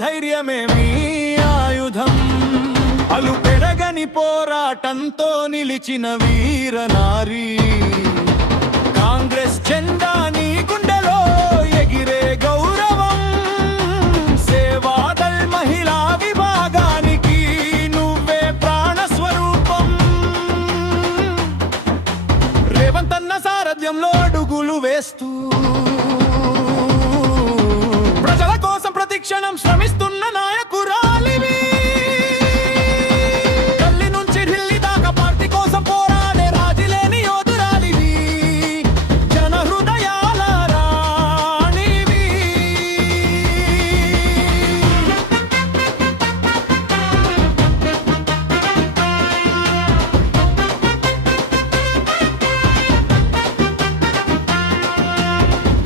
ధైర్యమే మీ ఆయుధం. అలు పెరగని పోరాటంతో నిలిచిన వీరనారి. కాంగ్రెస్ జెండా నీ గుండెలో ఎగిరే గౌరవం. సేవాదల్ మహిళా విభాగానికి నువ్వే ప్రాణ స్వరూపం. రేవంత్ అన్న సారథ్యంలో అడుగులు వేస్తూ ప్రజల కోసం ప్రతిక్షణం శ్రమిస్తున్న నాయకురాలివి. గల్లీ నుంచి ఢిల్లీ దాకా పార్టీ కోసం పోరాడే రాజీలేని యోధురాలివి. జన హృదయాల రాణివి.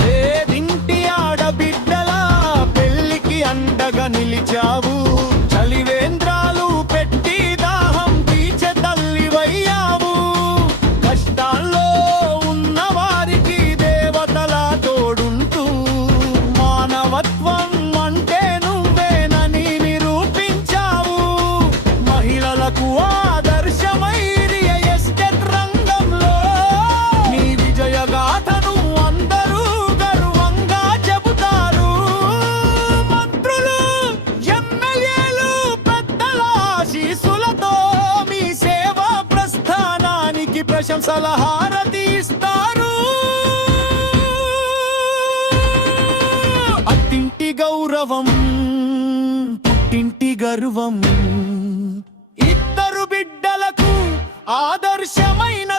పేదింటి ఆడబిడ్డల పెళ్లికి అండగా నిలిచావు. చలివేంద్రాలు పెట్టి దాహం తీర్చే తల్లివయ్యావు. కష్టాల్లో ఉన్న వారికి దేవతలా తోడుంటూ మానవత్వం అంటే నువ్వేనని నిరూపించావు. మహిళలకు ఆదర్శమై రియల్ ఎస్టేట్ రంగంలో నీ విజయగాథను అందరూ గర్వంగా చెబుతారు. మంత్రులు, ఎమ్మెల్యేలు, పెద్దల ఆశీస్సులతో మీ సేవా ప్రస్థానానికి ప్రశంసల హారతి ఇస్తారు. అత్తింటి గౌరవం, పుట్టింటి గర్వం. ఇద్దరు బిడ్డలకు ఆదర్శమైన